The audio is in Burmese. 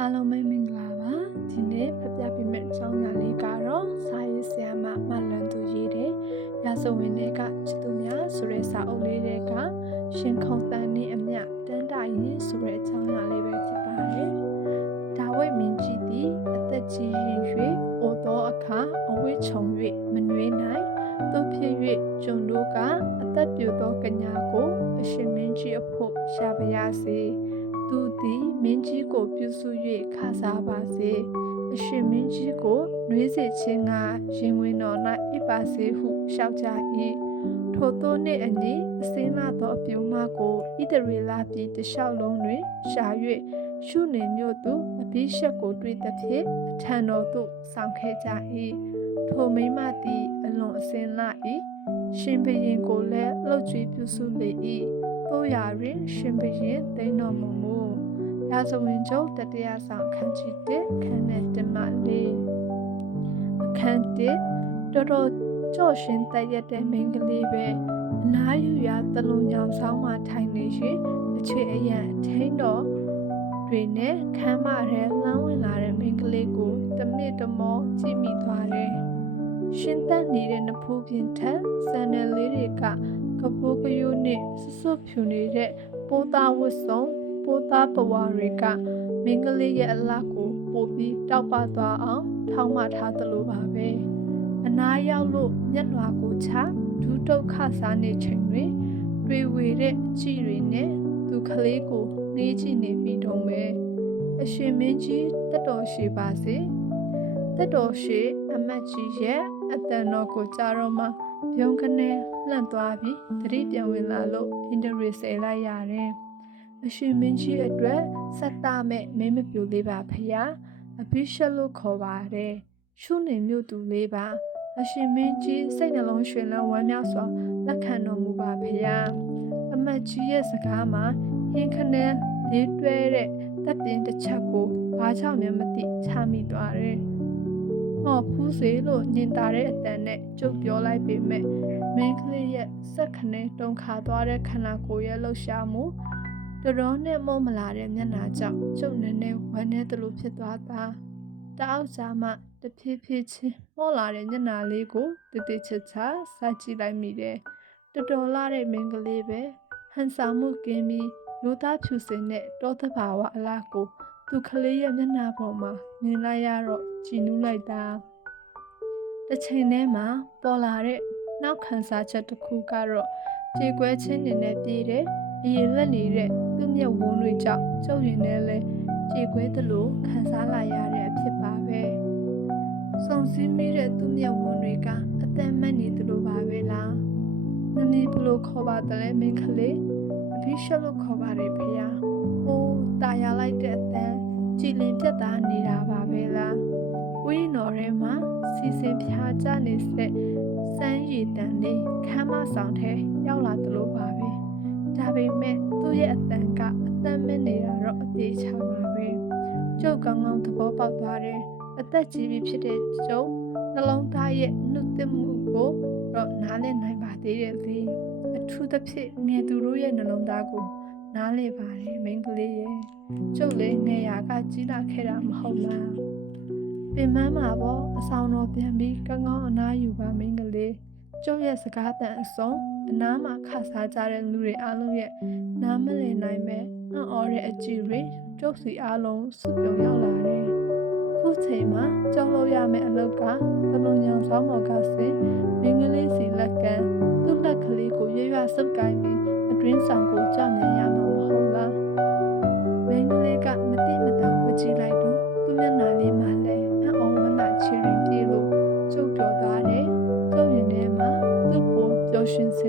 အားလုံးပဲမင်္ဂလာပါဒီနေ့ဖပြပြမယ့်အကြောင်းအရာလေးကတော့စာရေးဆရာမမလွန်သူရေးတဲ့ရာဇဝင်တွေကချစ်သူများဆိုတဲ့စာအုပ်လေးတွေကရှင်ခုံတန်နဲ့အမျှတန်းတာရင်ဆိုတဲ့အကြောင်းအရာလေးပဲဖြစ်ပါတယ်ဒါဝိဒ်မင်းကြီးသည်အသက်ကြီးရင်၍အိုသောအခါအဝိချုံ၍မနှွေးနိုင်သို့ဖြစ်၍ကျွန်တို့ကအသက်ပြိုသောကညာကိုအရှင်မင်းကြီးအဖို့ရှာပါရစေသူသည်မင်းကြီးကိုပြုစု၍ခါစားပါစေအရှင်မင်းကြီးကိုနှွေးစေခြင်းကရင်ဝင်တော်၌အိပ်ပါစေဟုလျှောက်ကြ၏ထိုသောနှင့်အညီအစင်းလာသောအပြုံမကိုဣသရေလပြည်တစ်လျှောက်လုံးတွင်ရှာ၍ရှုနေမြို့သူအဘိရှက်ကိုတွေ့သဖြင့်အထံတော်သို့ဆောင်ခဲ့ကြ၏ထိုမိန်းမသည်အလွန်အစင်းလာ၏ရှင်ဘုရင်ကိုလည်းလှုပ်ကြွေးပြုစုလေ၏တို့ရာတွင်ရှင်ဘုရင်သိမ်းတော်မမူရာဇဝင်ကျုပ်တတိယဆောင်ခန်းကြီး1ခန်းနဲ့1မှ4အခန်း1တော်တော်ကြော့ရှင်တက်ရတဲ့မိန်းကလေးပဲအနားယူရာတလုံးညောင်ဆောင်မှထိုင်နေ၍အချွေအရန်ထိန်းတော်တွေနဲ့ခမ်းမထဲလှမ်းဝင်လာတဲ့မိန်းကလေးကိုတမစ်တမောကြည့်မိသွားတယ်ရှင်သက်နေတဲ့နဖူးပြင်ထက်စံနယ်လေးတွေကကပိုးကယိုးနဲ့ဆွတ်ဖြူနေတဲ့ပိုးသားဝတ်စုံပိုးသားပဝါတွေကမင်းကလေးရဲ့အလားကိုပို့ပြီးတောက်ပသွားအောင်ထောင်းမထားသလိုပါပဲအနားရောက်လို့မျက်လွှာကိုချဒုတုတ်ခစားနေချိန်တွင်တွေ့ဝေတဲ့အကြည့်တွေနဲ့သူကလေးကိုနှေးကြည့်နေပြီးတော့မယ်အရှင်မင်းကြီးတက်တော်ရှိပါစေတက်တော်ရှိအမတ်ကြီးရဲ့အတန်တော်ကိုကြားတော့မှပြုံးကနေလှန့်သွားပြီးသတိပြန်ဝင်လာလို့အင်ဒရီဆဲလိုက်ရတယ်အရှင်မင်းကြီးအတွက်ဆက်တာမဲ့မင်းမပြူလေးပါဖယားအဘိရှက်လို့ခေါ်ပါတယ်ရှုနေမြို့သူလေးပါအရှင်မင်းကြီးစိတ်နှလုံးရွှင်လန်းဝမ်းမြောက်စွာလက်ခံတော်မူပါဖယားအမတ်ကြီးရဲ့စကားမှာဟင်းခနဲလေးတွဲတဲ့တပ်ပြင်းတစ်ချက်ကိုဘာကြောင့်မှမသိချမိသွားတယ်ဟောဖူးစေလို့ညင်တာတဲ့အတန်နဲ့ကျုပ်ပြောလိုက်ပေမဲ့မင်းကလေးရဲ့စက်ခနဲတုံခါသွားတဲ့ခန္ဓာကိုယ်ရဲ့လှုပ်ရှားမှုတော်နဲ့မုံမလာတဲ့မျက်နှာကြောင့်ကျုပ်နဲ့ဝမ်းနဲ့တလူဖြစ်သွားတာတအောက်စားမှတဖြည်းဖြည်းချင်းမော့လာတဲ့မျက်နှာလေးကိုတတိချချစာကြည့်လိုက်မိတယ်တော်လာတဲ့မင်းကလေးပဲဟန်ဆောင်မှုကင်းပြီးလူသားဖြူစင်တဲ့တောသဘာဝအလားကိုသူကလေးရဲ့မျက်နှာပေါ်မှာမြင်လိုက်ရတော့ကြည်နူးလိုက်တာတစ်ချိန်တည်းမှာပေါ်လာတဲ့နောက်ခံစားချက်တစ်ခုကတော့ကြေကွဲချင်းနဲ့ပြေးတဲ့အရင်လက်နေတဲ့သူ့မျက်ဝန်းတွေကြောင့်ကျုပ်ရင်နဲ့လဲကြေကွဲသလိုခံစားလာရတဲ့အဖြစ်ပါပဲစုံစည်းမိတဲ့သူ့မျက်ဝန်းတွေကအသက်မက်နေသလိုပါပဲလားနမီဘလို့ခေါ်ပါတယ်လဲမင်းကလေးအဘိရှက်လို့ခေါ်ပါတယ်ဖေယားအိုးတာယာလိုက်တဲ့အတန်းကြည်လင်ပြတ်သားနေတာပါပဲလားဝိနော်ထဲမှာစီစဉ်ဖြာကြနေစတဲ့စမ်းရည်တန်လေးခမ်းမဆောင်ထဲရောက်လာသလိုပါပဲဒါပေမဲ့သူ့ရဲ့အတန်ကအသက်မဲ့နေတာတော့အသေးချပါပဲကျုပ်ကောင်းကောင်းသဘောပေါက်သွားတယ်အသက်ကြီးပြီဖြစ်တဲ့ကျုပ်နှလုံးသားရဲ့နှုတ်သက်မှုကိုတော့နားလည်နိုင်ပါသေးတယ်လေအထူးသဖြင့်ငယ်သူတို့ရဲ့နှလုံးသားကိုနားလည်ပါတယ်မိန်းကလေးရဲ့ကျုပ်လည်းငယ်ရာကကြီးလာခဲ့တာမဟုတ်လားပင်မမှာပေါ့အဆောင်တော်ပြန်ပြီးကောင်းကောင်းအနားယူပါမိန်းကလေးကျုပ်ရဲ့စကားတန်အစုံအနားမှာခါစားကြတဲ့လူတွေအားလုံးရဲ့နားမလည်နိုင်မဲ့အံ့ဩတဲ့အကြည့်တွေကျုပ်စီအားလုံးစုပြုံရောက်လာတယ်ခုချိန်မှာကြောက်လို့ရမယ့်အလုပ်ကတလုံးညောင်ဆောင်မော်ကစင်မင်းကလေးစီလက်ကမ်းသူ့လက်ကလေးကိုရွရွစုပ်ကိုင်းပြီးအတွင်းဆောင်ကိုကြောက်နေရမှာမဟုတ်လားမင်းကလေးကမတိမတောင်ဝကြည့်လိုက်တော့သူ့မျက်နှာလေးမှာလည်းအံ့ဩဝမ်းသာချီရင်ပြေးလို့ကျုပ်တော်သွားတယ်ကျုပ်ရင်ထဲမှာသူ့ကိုပျော်ရွှင်စေ